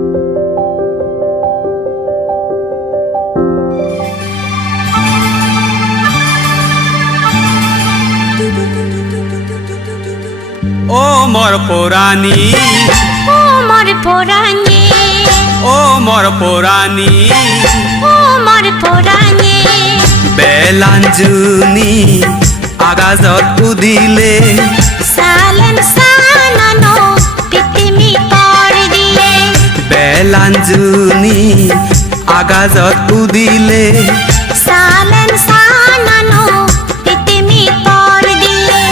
ও মোর পরাণী, ও মোর পরাণী, ও মোর পরাণী, ও মোর পরাণী। বেলাঞ্জুনি আগাজত উদিলে সালেন সানানো পিতিমি পর দিয়ে। বেলাঞ্জুনি আগাজত উদিলে সালেন সানানো পিতিমি পর দিয়ে।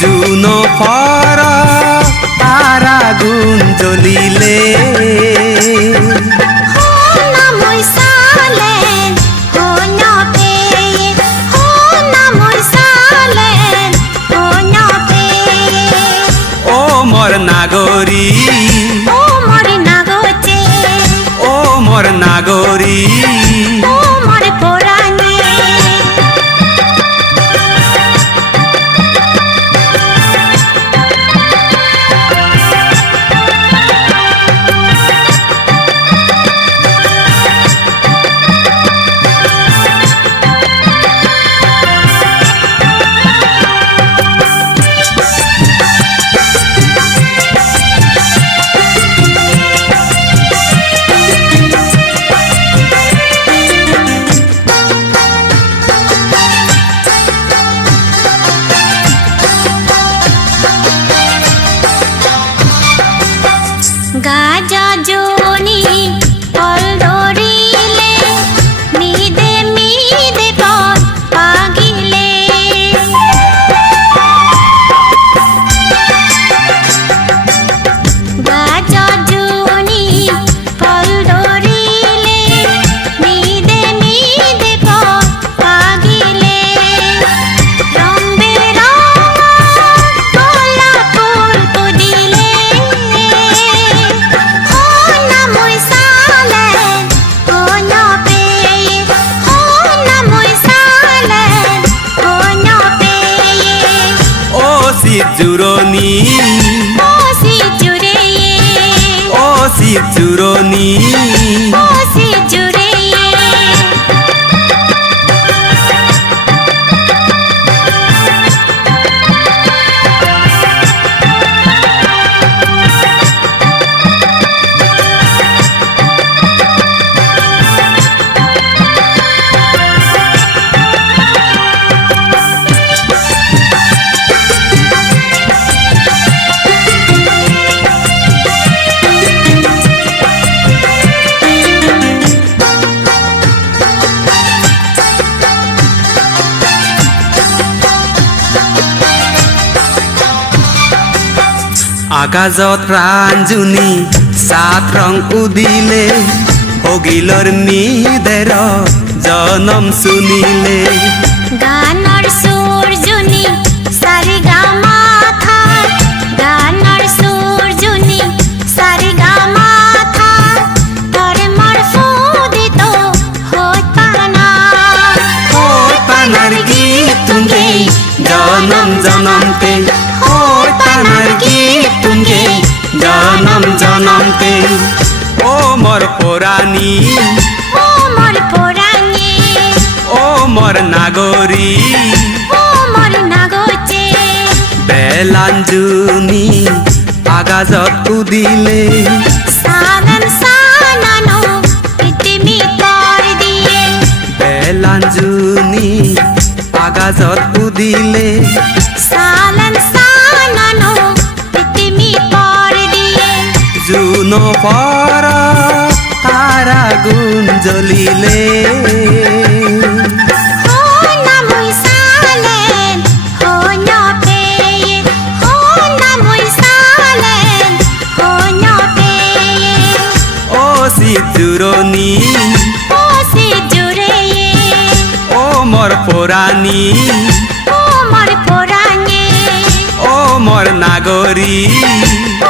জুন পর তারা গুণ জ্বলিলে মোর নাগরী, ও মোর নাগচে, ও মোর নাগরী, ও মোর পরাণী। গাজা জনি ফল ধরিলে মিদে মিদে পথ পাগিলে। গাজা জনি ফল ধরিলে মিদে মিদে পথ পাগিলে। রম্বে রঙা গোলাপ ফুল পুদিলে জুরনি, ও সি জুরে, ও সি জুরনি, ও সি জুরে। আগাজত রাঞ্জুনি সাত রং উদিলে হগিলর মিদের জনম শুনিলে। গানার সুর জুনি সারি গা মাথা, গানার সুর জুনি সারি গা মাথা। তরে মোর ফুদিত হই পানা, হই পানার গীত তুঙ্গে জনম জনমতে, হই পানার গীত তুঙ্গে জনম জনমতে। ও মোর পরাণী, ও মোর পরাণী, ও মোর নাগরী, ও মোর নাগচে। বেলাঞ্জুনি আগাজত উদিলে সালেন সানানো পিতিমি পর দিয়ে। বেলাঞ্জুনি আগাজত উদিলে সালেন সানানো পিতিমি পর দিয়ে। জুন পর তারা গুণ জ্বলিলে জুরনি, ও সি জুরে, ও মোর পরাণী, ও মোর পরাণী, ও মোর নাগরী, ও